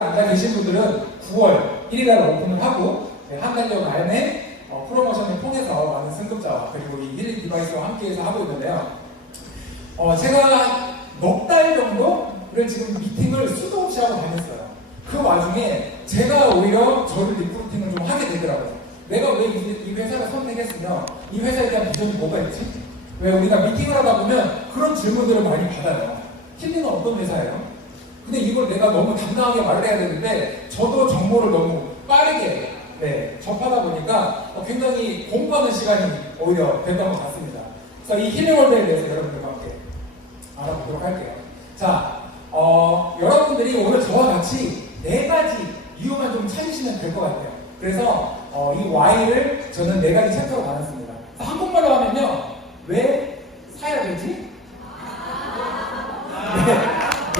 앉아 계신 분들은 9월 1일날 오픈을 하고 한 달여 안에 프로모션을 통해서 많은 승급자와 그리고 이 힐링 디바이스와 함께해서 하고 있는데요. 제가 넉 달 정도를 지금 미팅을 수도 없이 하고 다녔어요. 그 와중에 제가 오히려 저를 리크루팅을 좀 하게 되더라고요. 내가 왜 이 회사를 선택했으며 이 회사에 대한 비전이 뭐가 있지? 왜 우리가 미팅을 하다 보면 그런 질문들을 많이 받아요. 힐링은 어떤 회사예요? 근데 이걸 내가 너무 당당하게 말을 해야 되는데 저도 정보를 너무 빠르게 접하다 보니까 굉장히 공부하는 시간이 오히려 됐던 것 같습니다. 그래서 이 힐링월드에 대해서 여러분들과 함께 알아보도록 할게요. 자, 여러분들이 오늘 저와 같이 4가지 이유만 좀 찾으시면 될 것 같아요. 그래서 이 Y를 저는 4가지 챕터로 나눴습니다. 한국말로 하면요, 왜 사야 되지?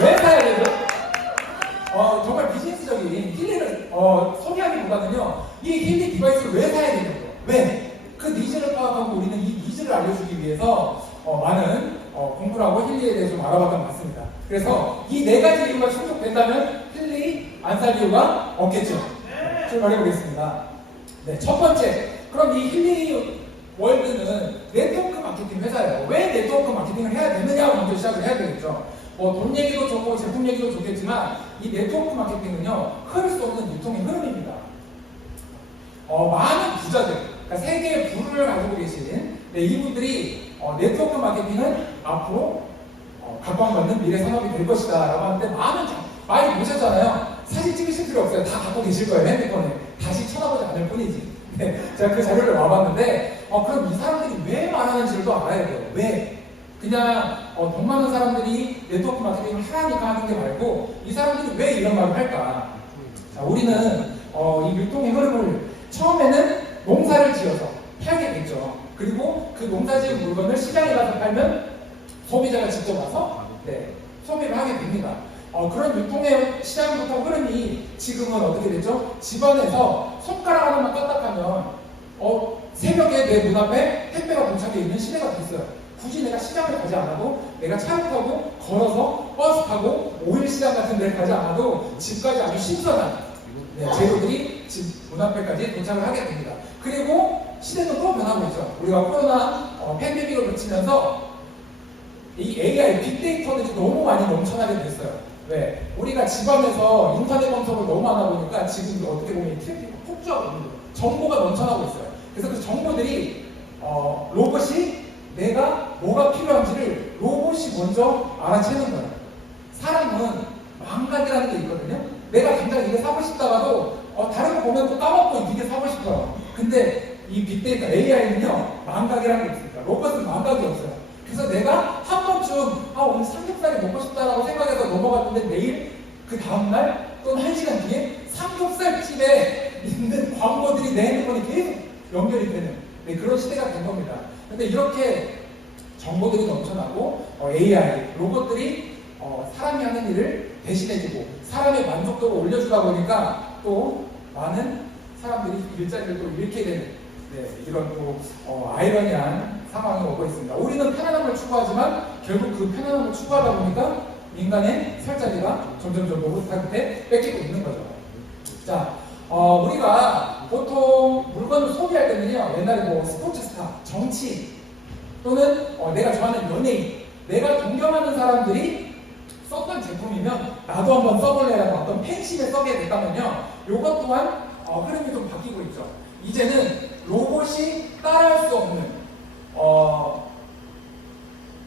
왜 사야 되죠? 정말 비즈니스적인 힐링을 소개하기보다는요, 이 힐링 디바이스를 왜 사야 되는 거예요? 왜? 그 니즈를 파악하고 우리는 이 니즈를 알려주기 위해서 많은 공부를 하고 힐링에 대해서 좀 알아봤던 것 같습니다. 그래서 이 4가지 이유가 충족된다면 힐링 안 살 이유가 없겠죠. 출발해보겠습니다. 네, 첫 번째, 그럼 이 힐링 월드는 네트워크 마케팅 회사예요. 왜 네트워크 마케팅을 해야 되느냐 먼저 시작을 해야 되겠죠. 돈 얘기도 좋고 제품 얘기도 좋겠지만 이 네트워크 마케팅은요, 흐를 수 없는 유통의 흐름입니다. 많은 부자들, 그러니까 세계의 부를 가지고 계신 이분들이 네트워크 마케팅은 앞으로 각광받는 미래 산업이 될 것이다 라고 하는데 많이 보셨잖아요. 사진 찍으실 필요 없어요. 다 갖고 계실 거예요. 핸드폰에. 다시 쳐다보지 않을 뿐이지. 제가 그 자료를 와봤는데 그럼 이 사람들이 왜 말하는지를 또 알아야 돼요. 왜? 그냥 돈 많은 사람들이 네트워크 마케팅을 하라니까 하는 게 말고 이 사람들이 왜 이런 말을 할까? 자, 우리는 이 유통의 흐름을 처음에는 농사를 지어서 팔게겠죠. 그리고 그 농사 지은 물건을 시장에 가서 팔면 소비자가 직접 와서 소비를 하게 됩니다. 그런 유통의 시장부터 흐름이 지금은 어떻게 됐죠? 집안에서 손가락 하나만 까딱하면 새벽에 내 눈앞에 택배가 도착해 있는 시대가 됐어요. 굳이 내가 시장을 가지 않아도 내가 차를 타고 걸어서 버스 타고 오일시장 같은 데를 가지 않아도 집까지 아주 신선한 재료들이 집 문 앞에까지 도착을 하게 됩니다. 그리고 시대는 또 변하고 있죠. 우리가 코로나 팬데믹을 거치면서 이 AI, 빅데이터들이 너무 많이 넘쳐나게 됐어요. 왜? 우리가 집안에서 인터넷 검색을 너무 하다 보니까 지금 어떻게 보면 트래픽이 폭주하고 있는 거예요. 정보가 넘쳐나고 있어요. 그래서 그 정보들이 로봇이 내가 뭐가 필요한지를 로봇이 먼저 알아채는 거예요. 사람은 망각이라는 게 있거든요. 내가 당장 이게 사고 싶다가도 다른 거 보면 또 까먹고 이게 사고 싶어요. 근데 이 빅데이터 AI는요, 망각이라는 게 있습니다. 로봇은 망각이 없어요. 그래서 내가 한 번쯤 오늘 삼겹살이 먹고 싶다라고 생각해서 넘어갔는데 내일 그 다음날 또는 1시간 뒤에 삼겹살집에 있는 광고들이 내 핸드폰에 계속 연결이 되는 그런 시대가 된 겁니다. 근데 이렇게 정보들이 넘쳐나고 AI, 로봇들이 사람이 하는 일을 대신해주고 사람의 만족도를 올려주다 보니까 또 많은 사람들이 일자리를 또 잃게 되는 이런 또 아이러니한 상황이 오고 있습니다. 우리는 편안함을 추구하지만 결국 그 편안함을 추구하다 보니까 인간의 살 자리가 점점점 로봇한테 뺏기고 있는 거죠. 자, 우리가 보통 물건을 소비할 때는요, 옛날에 스포츠스타, 정치 또는 내가 좋아하는 연예인, 내가 존경하는 사람들이 썼던 제품이면 나도 한번 써볼래라는 어떤 팬심에 써게 됐다면요, 이것 또한 흐름이 좀 바뀌고 있죠. 이제는 로봇이 따라할 수 없는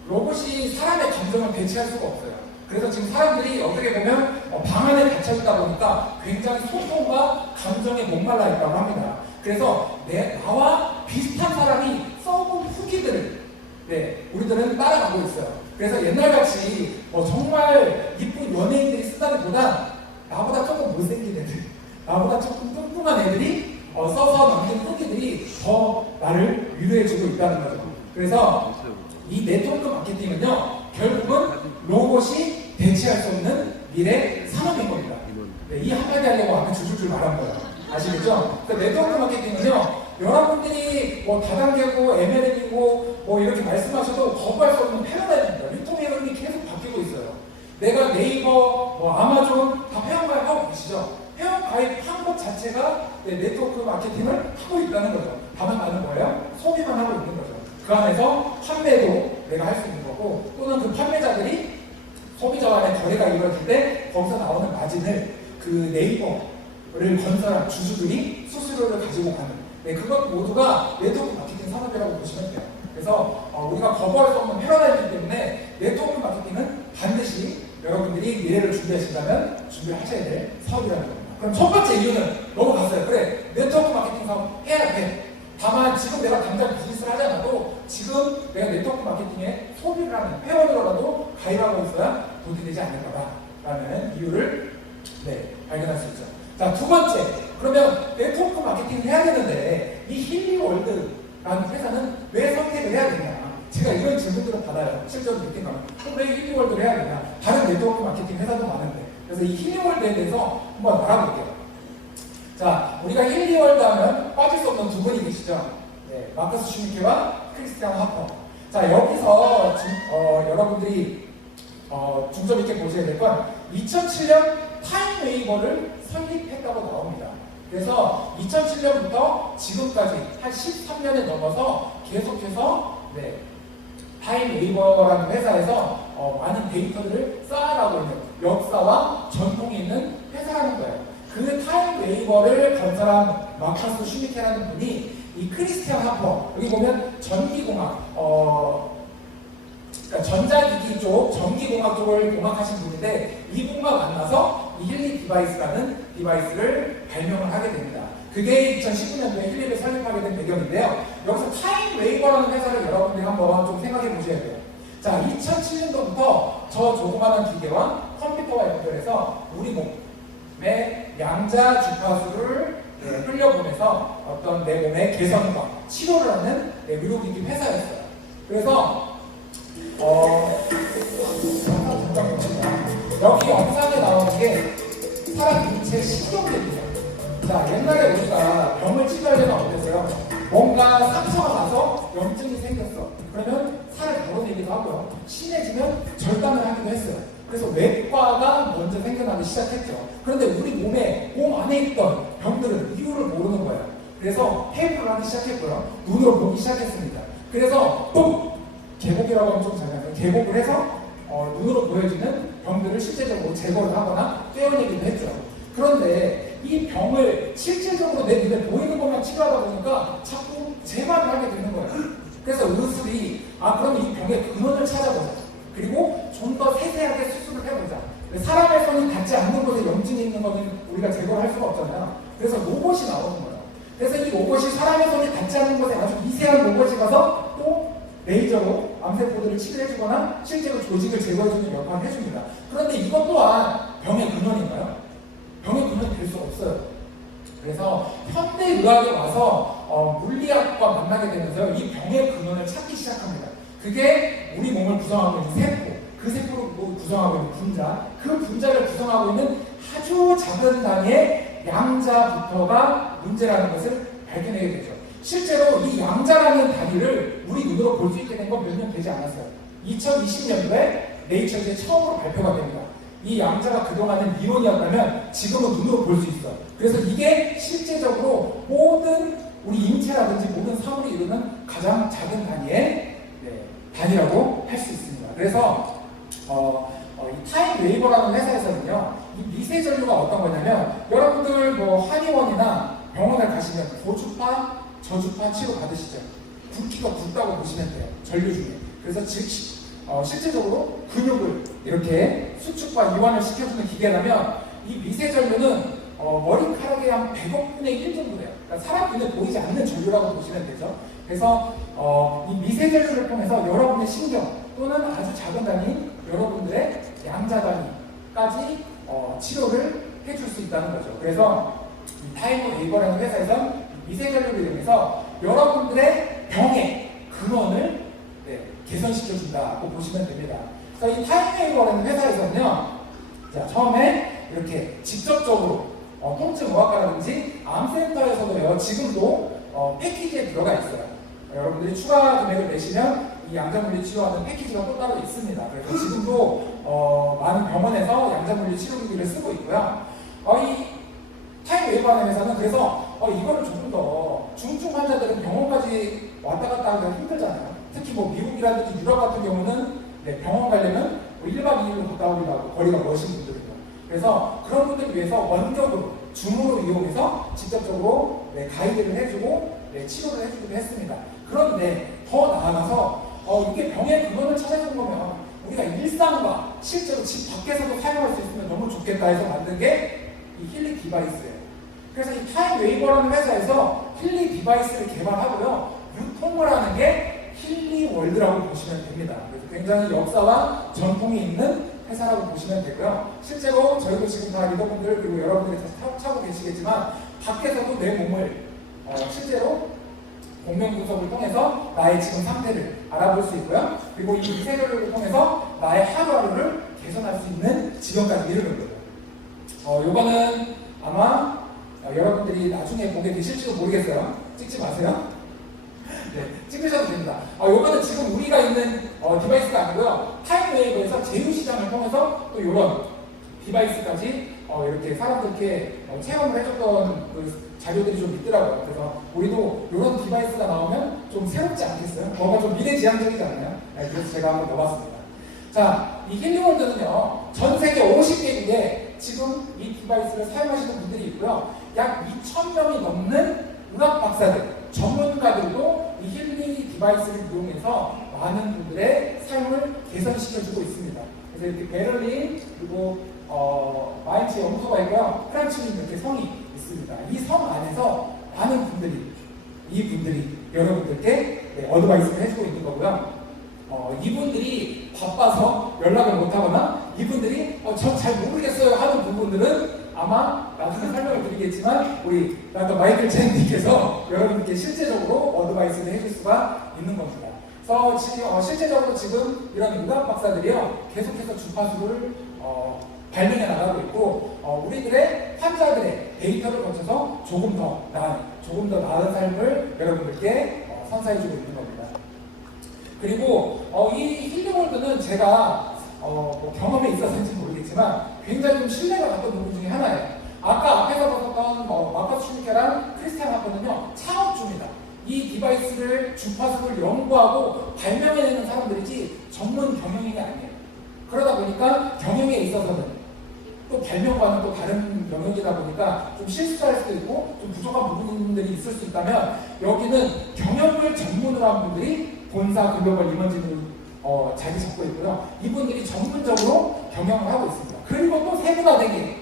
로봇이 사람의 감정을 대체할 수가 없어요. 그래서 지금 사람들이 어떻게 보면 방 안에 갇혀 있다 보니까 굉장히 소통과 감정에 목말라 있다고 합니다. 그래서 나와 비슷한 사람이 써본 후기들을 우리들은 따라가고 있어요. 그래서 옛날같이 정말 이쁜 연예인들이 쓰다기보다 나보다 조금 못생긴 애들, 나보다 조금 뚱뚱한 애들이 써서 남긴 후기들이 더 나를 위로해주고 있다는 거죠. 그래서 이 네트워크 마케팅은요, 결국은 로봇이 대체할 수 없는 미래 산업인 겁니다. 이 한마디 하려고 아까 줄줄 말한 거예요. 아시겠죠? 네트워크 마케팅은요, 여러분들이 다단계고 MLM이고 이렇게 말씀하셔도 거부할 수 없는 패러다임입니다. 유통의 흐름이 계속 바뀌고 있어요. 내가 네이버, 아마존 다 회원가입하고 계시죠? 가입한 것 자체가 네트워크 마케팅을 하고 있다는 거죠. 다만 나는 뭐예요? 소비만 하고 있는 거죠. 그 안에서 판매도 내가 할 수 있는 거고, 또는 그 판매자들이 소비자와 의 거래가 이루어질 때 거기서 나오는 마진을 그 네이버를 건설한 주주들이 수수료를 가지고 가는, 그것 모두가 네트워크 마케팅 산업이라고 보시면 돼요. 그래서 우리가 거부할 수 없는 패러다임이기 때문에 네트워크 마케팅은 반드시 여러분들이 미래를 준비하신다면 준비하셔야 될 사업이라는 겁니다. 그럼 첫 번째 이유는 넘어갔어요. 그래, 네트워크 마케팅 사업 해야 돼. 다만 지금 내가 당장 비즈니스를 하지 않아도 지금 내가 네트워크 마케팅에 소비를 하는 회원으로라도 가입하고 있어야 돈이 되지 않을 거다라는 이유를 발견할 수 있죠. 자, 두 번째, 그러면 네트워크 마케팅을 해야 되는데 이 힐리월드라는 회사는 왜 선택을 해야 되냐? 제가 이런 질문들을 받아요. 실제로 미팅 가면 왜 힐리월드를 해야 되냐? 다른 네트워크 마케팅 회사도 많은데. 그래서 이 힐리월드에 대해서 한번 알아볼게요. 자, 우리가 힐리월드 하면 빠질 수 없는 두 분이 계시죠. 마커스 슈미케와 크리스티안 하퍼. 자, 여기서 여러분들이 중점 있게 보셔야 될 건 2007년 타임웨이버를 설립했다고 나옵니다. 그래서 2007년부터 지금까지 한 13년이 넘어서 계속해서 타임웨이버라는 회사에서 많은 데이터들을 쌓아가고 있는 역사와 전통이 있는 회사라는 거예요. 그 타임웨이버를 건설한 마커스 슈미케라는 분이 이 크리스티안 하퍼, 여기 보면 전기공학, 그러니까 전자기기 쪽, 전기공학 쪽을 공학하신 분인데 이분과 만나서 이 힐리 디바이스라는 디바이스를 발명을 하게 됩니다. 그게 2019년도에 힐리를 설립하게 된 배경인데요. 여기서 타임웨이버라는 회사를 여러분들이 한번 좀 생각해 보셔야 돼요. 자, 2007년도부터 저 조그마한 기계와 컴퓨터와 연결해서 우리 몸에 양자 주파수를 흘려보내서 어떤 내 몸의 개선과 치료를 하는 의료기기 회사였어요. 그래서 잠깐 봅시다. 여기 영상에 나오는 게 사람 인체 신경계입니다. 자, 옛날에 우리가 병을 치료하려면 어땠어요? 뭔가 상처가 나서 염증이 생겼어. 그러면 살을 덜어내기도 하고요. 심해지면 절단을 하기도 했어요. 그래서 외과가 먼저 생겨나기 시작했죠. 그런데 우리 몸 안에 있던 병들은 이유를 모르는 거예요. 그래서 테이프를 하기 시작했고요. 눈으로 보기 시작했습니다. 그래서 또 개복이라고 하면 좀 잘나요. 개복을 해서 눈으로 보여지는 병들을 실제적으로 제거를 하거나 떼어내기도 했죠. 그런데 이 병을 실질적으로 내 눈에 보이는 것만 치료하다 보니까 자꾸 재발을 하게 되는 거예요. 그래서 의술이 그럼 이 병의 근원을 찾아보자. 그리고 좀 더 세세하게 수술을 해보자. 사람의 손이 닿지 않는 곳에 염증이 있는 거는 우리가 제거를 할 수가 없잖아요. 그래서 로봇이 나오는 거예요. 그래서 이 로봇이 사람의 손이 닿지 않는 곳에 아주 미세한 로봇이 가서 또 레이저로 암세포들을 치료해주거나 실제로 조직을 제거해주는 역할을 해줍니다. 그런데 이것 또한 병의 근원인가요? 병의 근원이 될 수 없어요. 그래서 현대의학에 와서 물리학과 만나게 되면서 이 병의 근원을 찾기 시작합니다. 그게 우리 몸을 구성하고 있는 세포, 그 세포를 구성하고 있는 분자, 그 분자를 구성하고 있는 아주 작은 단위의 양자부터가 문제라는 것을 발견하게 되죠. 실제로 이 양자라는 단위를 우리 눈으로 볼 수 있게 된 건 몇 년 되지 않았어요. 2020년도에 네이처지에 처음으로 발표가 됩니다. 이 양자가 그동안은 이론이었다면 지금은 눈으로 볼 수 있어요. 그래서 이게 실제적으로 모든 우리 인체라든지 모든 사물이 이루는 가장 작은 단위의 단위라고 할 수 있습니다. 그래서 이 타임웨이버라는 회사에서는요, 이 미세 전류가 어떤 거냐면 여러분들 한의원이나 병원에 가시면 고주파, 저주파 치료 받으시죠. 붓기가 붓다고 보시면 돼요. 전류 중에. 그래서 실제적으로 근육을 이렇게 수축과 이완을 시켜주는 기계라면 이 미세 전류는 머리카락의 한 100억 분의 1 정도 돼요. 그러니까 사람 눈에 보이지 않는 전류라고 보시면 되죠. 그래서 이 미세 전류를 통해서 여러분의 신경 또는 아주 작은 단위 여러분들의 양자 단위까지 치료를 해줄 수 있다는 거죠. 그래서 이 타임웨이버라는 회사에서 미세 전류를 이용해서 여러분들의 병의 근원을 개선시켜준다고 보시면 됩니다. 그래서 이 타임웨이버라는 회사에서는요, 자, 처음에 이렇게 직접적으로 통증의학과라든지 암센터에서도요, 지금도 패키지에 들어가 있어요. 여러분들이 추가 금액을 내시면 이 양자물리 치료하는 패키지가 또 따로 있습니다. 그래서 지금도 많은 병원에서 양자물리 치료기기를 쓰고 있고요. 이 기반의 회사는 그래서 이거를 조금 더 중증 환자들은 병원까지 왔다 갔다 하기가 힘들잖아요. 특히 뭐 미국이라든지 유럽 같은 경우는 병원 가려면 뭐 1박 2일로 갔다 오기도 하고 거리가 멀으신 분들은요. 그래서 그런 분들을 위해서 원격으로 줌으로 이용해서 직접적으로 가이드를 해주고 치료를 해주기도 했습니다. 그런데 더 나아가서 이게 병의 근원을 찾아주는 거면 우리가 일상과 실제로 집 밖에서도 사용할 수 있으면 너무 좋겠다 해서 만든 게 이 힐리 디바이스예요. 그래서 이 타임 웨이버라는 회사에서 힐리 디바이스를 개발하고요. 유통을 하는 게 힐리 월드라고 보시면 됩니다. 그래서 굉장히 역사와 전통이 있는 회사라고 보시면 되고요. 실제로 저희도 지금 다 리더분들 그리고 여러분들이 다 차고 계시겠지만 밖에서도 내 몸을 실제로 공명 분석을 통해서 나의 지금 상태를 알아볼 수 있고요. 그리고 이 미세결을 통해서 나의 하루하루를 개선할 수 있는 지경까지 이르는 거예요. 요거는 아마 여러분들이 나중에 보게 되실지도 모르겠어요. 찍지 마세요. 네, 찍으셔도 됩니다. 요거는 지금 우리가 있는 디바이스가 아니고요. 타임웨이브에서 제휴시장을 통해서 또 이런 디바이스까지 이렇게 사람들께 체험을 해줬던 그 자료들이 좀 있더라고요. 그래서 우리도 이런 디바이스가 나오면 좀 새롭지 않겠어요? 뭔가 좀 미래지향적이잖아요. 그래서 제가 한번 넣어봤습니다. 자, 이 힐리월드는요, 전 세계 50개국에 지금 이 디바이스를 사용하시는 분들이 있고요. 약 2,000명이 넘는 의학 박사들, 전문가들도 이 힐리 디바이스를 이용해서 많은 분들의 삶을 개선시켜주고 있습니다. 그래서 이렇게 베를린, 그리고 마인츠 연구소가 있고요. 프란츠는 이렇게 성이 있습니다. 이 성 안에서 많은 이분들이 여러분들께 어드바이스를 해주고 있는 거고요. 이분들이 바빠서 연락을 못하거나 이분들이 저 잘 모르겠어요 하는 부분들은 아마 나중에 설명을 드리겠지만 우리 닥터 마이클 첸님께서 여러분들께 실제적으로 어드바이스를 해줄 수가 있는 겁니다. 그래서 실제적으로 지금 이런 의학 박사들이요 계속해서 주파수를 발명해 나가고 있고 우리들의 환자들의 데이터를 거쳐서 조금 더 나은 삶을 여러분들께 선사해주고 있는 겁니다. 그리고 이 힐리월드는 제가 뭐 경험에 있어서인지 모르겠지만 굉장히 좀 신뢰가 갔던 부분 중에 하나예요. 아까 앞에서 보셨던 마커스 슈미케랑 크리스티안 하퍼는요 창업주입니다. 이 디바이스를 주파수를 연구하고 발명해내는 사람들이지 전문 경영인이 아니에요. 그러다 보니까 경영에 있어서는 또 발명과는 또 다른 영역이다 보니까 좀 실수할 수도 있고 좀 부족한 부분들이 있을 수 있다면 여기는 경영을 전문으로 한 분들이 본사 글로벌 임원진으로 자리 잡고 있고요. 이분들이 전문적으로 경영을 하고 있습니다. 그리고 또 세분화되게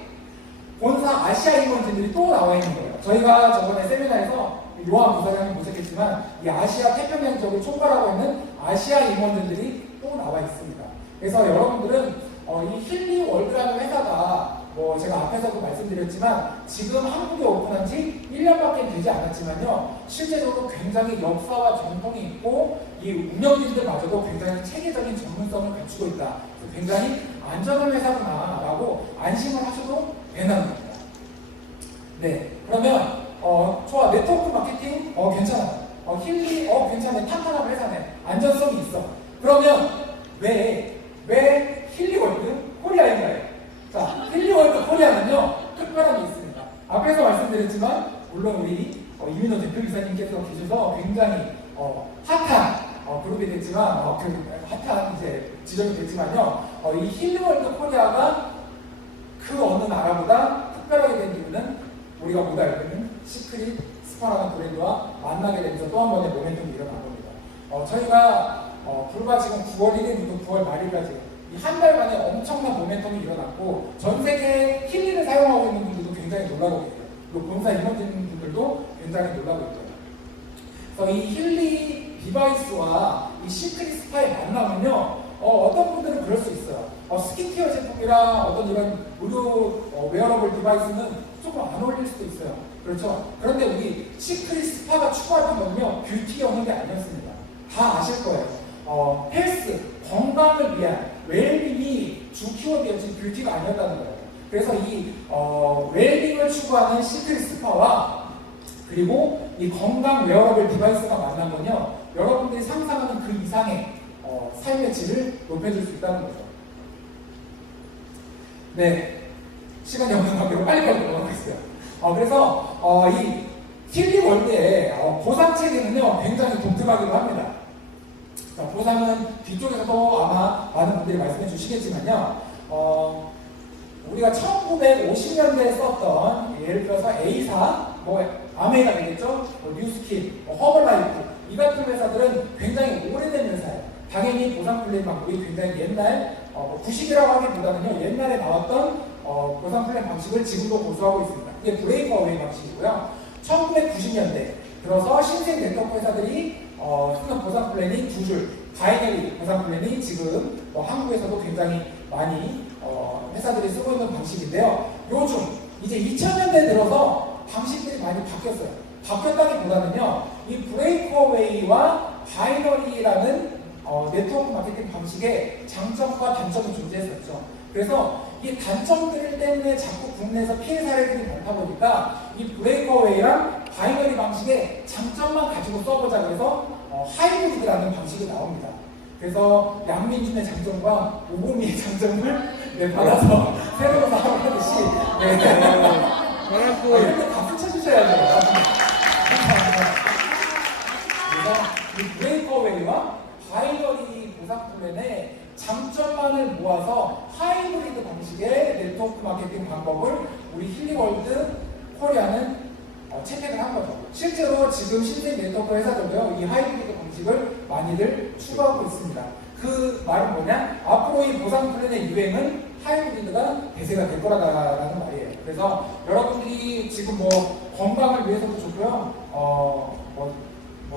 본사 아시아 임원진들이 또 나와 있는 거예요. 저희가 저번에 세미나에서 요한 부사장님 보셨겠지만 이 아시아 태평양 지역을 총괄하고 있는 아시아 임원진들이 또 나와 있습니다. 그래서 여러분들은 이 힐리월드라는 회사가 제가 앞에서도 말씀드렸지만 지금 한국에 오픈한 지 1년밖에 되지 않았지만요 실제로도 굉장히 역사와 전통이 있고 이 운영진들마저도 굉장히 체계적인 전문성을 갖추고 있다. 굉장히 안전한 회사구나 라고 안심을 하셔도 되는 겁니다. 네, 그러면 좋아, 네트워크 마케팅 괜찮아, 힐리 괜찮네, 탄탄한 회사네, 안전성이 있어. 그러면 왜 힐리월드 코리아인가요? 자, 힐리월드 코리아는요 특별한 게 있습니다. 앞에서 말씀드렸지만 물론 우리 이민호 대표이사님께서 계셔서 굉장히 핫한 그룹이 됐지만 핫한 이제 지점이 됐지만요 이 힐리월드 코리아가 그 어느 나라보다 특별하게 된 이유는 우리가 모두 알고 있는 시크릿 스파라는 브랜드와 만나게 되면서 또 한 번의 모멘텀이 일어난 겁니다. 저희가 불과 지금 9월 1일부터 9월 말일까지 이 한 달 만에 엄청난 모멘텀이 일어났고 전 세계 힐리를 사용하고 있는 분들도 굉장히 놀라고 있어요. 그리고 본사 임원진 분들도 굉장히 놀라고 있어요. 그래서 이 힐리 디바이스와 이 시크릿 스파의 만남은요 어떤 분들은 그럴 수 있어요. 스킨케어 제품이랑 어떤 이런 의료 웨어러블 디바이스는 조금 안 어울릴 수도 있어요. 그렇죠? 그런데 우리 시크릿 스파가 추구하던 건요 뷰티 영역이 아니었습니다. 다 아실 거예요. 헬스, 건강을 위한 웰빙이 주 키워드였지 뷰티가 아니었다는 거예요. 그래서 이 웰빙을 추구하는 시크릿 스파와 그리고 이 건강 웨어러블 디바이스가 만난 건요 여러분들이 상상하는 그 이상의 삶의 질을 높여줄 수 있다는 거죠. 네, 시간이 없는 관계로 빨리빨리 넘어가겠어요. 그래서 이 힐리월드의 보상 체계는요 굉장히 독특하기도 합니다. 자, 보상은 뒤쪽에서도 아마 많은 분들이 말씀해 주시겠지만요. 우리가 1950년대에 썼던 예를 들어서 A사, 아메이가 되겠죠? 뉴스킨, 허벌라이프 이 같은 회사들은 굉장히 오래된 회사예요. 당연히 보상 플랜 방법이 굉장히 옛날 90이라고 하기보다는요 옛날에 나왔던 보상 플랜 방식을 지금도 고수하고 있습니다. 이게 브레이크어웨이 방식이고요. 1990년대 들어서 신생 네트워크 회사들이 쓰는 보상 플랜이 두 줄, 바이너리 보상 플랜이 지금 한국에서도 굉장히 많이 회사들이 쓰고 있는 방식인데요. 요즘 이제 2000년대 들어서 방식들이 많이 바뀌었어요. 바뀌었다기보다는요, 이 브레이크어웨이와 바이너리라는 네트워크 마케팅 방식의 장점과 단점이 존재했었죠. 그래서 이 단점들 때문에 자꾸 국내에서 피해 사례들이 많다 보니까 이 브레이크어웨이랑 바이너리 방식의 장점만 가지고 써보자 그래서 하이브리드라는 방식이 나옵니다. 그래서 양민준의 장점과 오공미의 장점을 받아서 새로운 사업을 하듯이 이렇게 박수 쳐주셔야죠. 그래서 이 브레이크어웨이와 바이너리 보상 플랜의 장점만을 모아서 하이브리드 방식의 네트워크 마케팅 방법을 우리 힐리월드 코리아는 채택을 한 거죠. 실제로 지금 신생 네트워크 회사들도요, 이 하이브리드 방식을 많이들 추구하고 있습니다. 그 말은 뭐냐? 앞으로 이 보상 플랜의 유행은 하이브리드가 대세가 될 거라는 말이에요. 그래서 여러분들이 지금 건강을 위해서도 좋고요,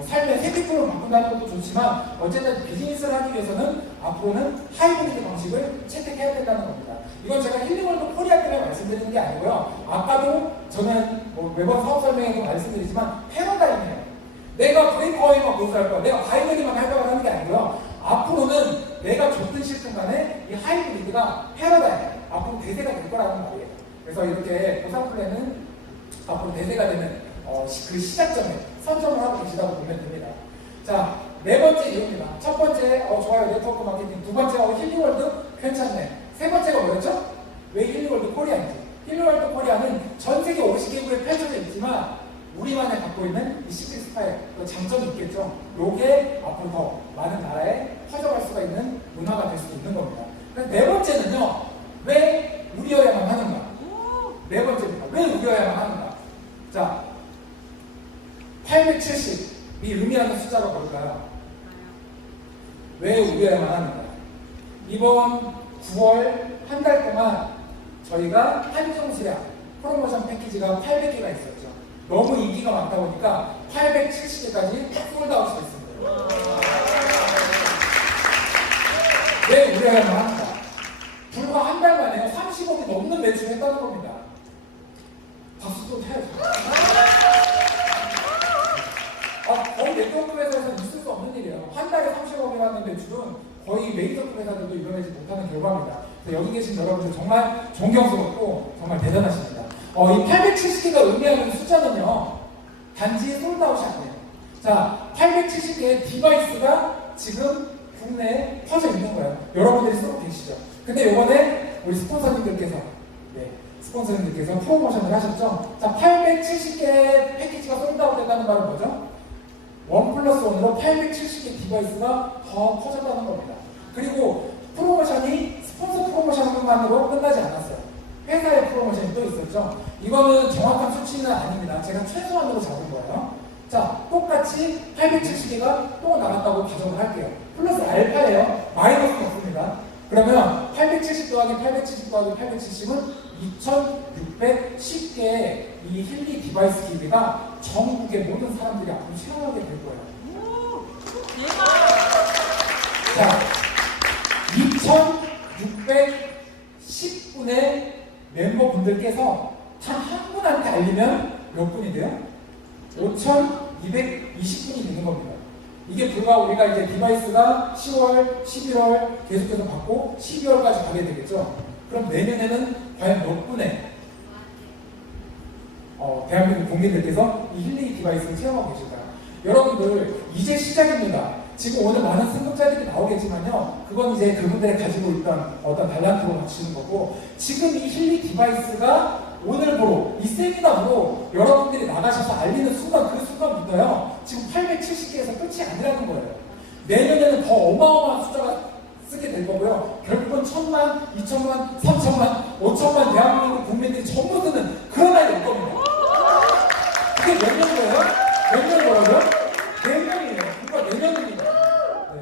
삶의 세계관을 바꾼다는 것도 좋지만 어쨌든 비즈니스를 하기 위해서는 앞으로는 하이브리드 방식을 채택해야 된다는 겁니다. 이건 제가 힐링월드 코리아 때문에 말씀드리는 게 아니고요. 아까도 저는 매번 사업 설명에도 말씀드리지만 패러다임이에요. 내가 브레이크어웨이만 고수할 거야. 내가 바이너리만 할 거라고 하는 게 아니고요. 앞으로는 내가 좋든 싫든 간에 이 하이브리드가 패러다임, 앞으로 대세가 될 거라는 말이에요. 그래서 이렇게 보상 플랜은 앞으로 대세가 되는 그 시작점에 선점을 하고 계시다고 보면 됩니다. 자, 네 번째 이유입니다. 첫 번째, 좋아요, 네트워크 마케팅. 두 번째, 힐리월드 괜찮네. 세 번째가 뭐였죠? 왜 힐리월드 코리아인지. 힐리월드 코리아는 전 세계 50개국에 펼쳐져 있지만 우리만이 갖고 있는 이 시크릿 스파일, 장점이 있겠죠. 요게 앞으로 더 많은 나라에 퍼져갈 수가 있는 문화가 될 수도 있는 겁니다. 그래서 네 번째는요, 왜 우리여야만 하는가? 네 번째입니다. 왜 우리여야만 하는가? 자, 870이 의미하는 숫자가 뭘까요? 왜 우려야만 하는가? 이번 9월 한 달 동안 저희가 한정 수량 프로모션 패키지가 800개가 있었죠. 너무 인기가 많다 보니까 870개까지 홀드아웃이 됐습니다. 왜 우려야만 합니다? 불과 한 달 만에 30억이 넘는 매출을 했다는 겁니다. 박수도 타야죠. 거의 네트워크 회사에서는 있을 수 없는 일이에요. 한 달에 30억이라는 매출은 거의 메이저급 회사들도 이뤄내지 못하는 결과입니다. 여기 계신 여러분들 정말 존경스럽고 정말 대단하십니다. 이 870개가 의미하는 숫자는요, 단지 솔드아웃이 아니에요. 자, 870개의 디바이스가 지금 국내에 퍼져 있는 거예요. 여러분들이 쓰고 계시죠. 근데 이번에 우리 스폰서님들께서 프로모션을 하셨죠. 자, 870개 패키지가 솔드아웃 됐다는 말은 뭐죠? 1+1으로 870개 디바이스가 더 퍼졌다는 겁니다. 그리고 프로모션이 스폰서 프로모션만으로 끝나지 않았어요. 회사의 프로모션이 또 있었죠. 이거는 정확한 수치는 아닙니다. 제가 최소한으로 잡은 거예요. 자, 똑같이 870개가 또 나갔다고 가정을 할게요. 플러스 알파예요. 마이너스는 없습니다. 그러면 870 더하기 870 더하기 870은 2610개의 이 힐리 디바이스 기기가 전국의 모든 사람들이 앞으로 사용하게 될 거예요. 자, 2610분의 멤버분들께서 단 한 분한테 알리면 몇 분이 돼요? 5220분이 되는 겁니다. 이게 불과 우리가 이제 디바이스가 10월, 11월 계속해서 받고 12월까지 가게 되겠죠. 그럼 내년에는 과연 몇 분의 대한민국 국민들께서 이 힐링 디바이스를 체험하고 계실까요? 여러분들, 이제 시작입니다. 지금 오늘 많은 승급자들이 나오겠지만요, 그건 이제 그분들이 가지고 있던 어떤 달란트로 맞추는 거고, 지금 이 힐링 디바이스가 오늘부로 이 세미나로 여러분들이 나가셔서 알리는 순간 그 순간부터요 지금 870개에서 끝이 아니라는 거예요. 내년에는 더 어마어마한 숫자가 쓰게 될 거고요. 결국은 1000만, 2000만, 3000만, 5000만 대한민국 국민들이 전부 쓰는 그런 날이 올 겁니다. 그게 몇 년 거예요? 몇 년 거예요? 내년이에요. 그러니까 내년입니다. 네.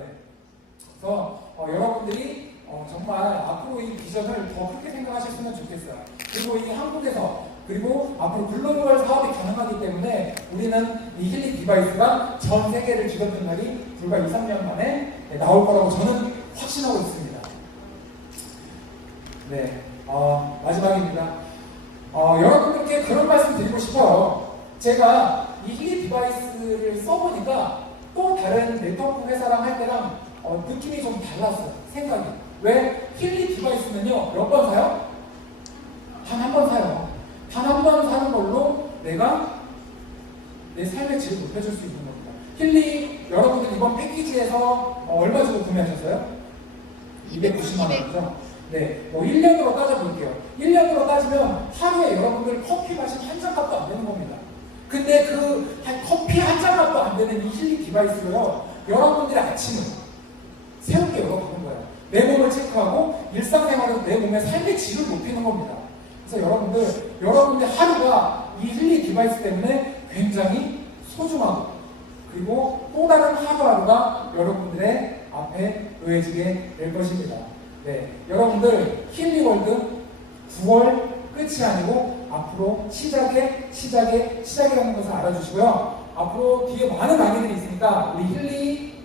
그래서 여러분들이 정말 앞으로 이 비전을 더 크게 생각하셨으면 좋겠어요. 그리고 이 한국에서 그리고 앞으로 글로벌 사업이 가능하기 때문에 우리는 이 힐링 디바이스가 전 세계를 뒤덮는 날이 불과 2, 3년 만에 나올 거라고 저는 확신하고 있습니다. 네, 마지막입니다. 여러분들께 그런 말씀 드리고 싶어요. 제가 이 힐링 디바이스를 써보니까 또 다른 네트워크 회사랑 할 때랑 느낌이 좀 달랐어요. 생각이. 왜? 힐링 디바이스는요, 몇 번 사요? 단 한 번 사요. 단 한 번 사는 걸로 내가 내 삶의 질을 높여줄 수 있는 겁니다. 힐링, 여러분들 이번 패키지에서 얼마 주고 구매하셨어요? 290만 원이죠? 네, 뭐 1년으로 따져볼게요. 1년으로 따지면 하루에 여러분들 커피 마신 한 잔 값도 안 되는 겁니다. 근데 그 커피 한 잔 값도 안 되는 이 힐링 디바이스로요, 여러분들의 아침을 새롭게 열어보는 거예요. 내 몸을 체크하고 일상생활에서 내 몸의 삶의 질을 높이는 겁니다. 그래서 여러분들 하루가 이 힐링 디바이스 때문에 굉장히 소중하고 그리고 또 다른 하루하루가 여러분들의 앞에 놓여지게 될 것입니다. 네, 여러분들 힐링월드 9월 끝이 아니고 앞으로 시작이라는 것을 알아주시고요. 앞으로 뒤에 많은 강의들이 있으니까 우리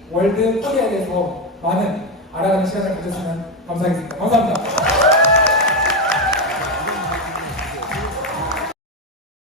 힐링월드 코리아에 대해서 많은 알아가는 시간을 가졌으면 감사하겠습니다. 감사합니다.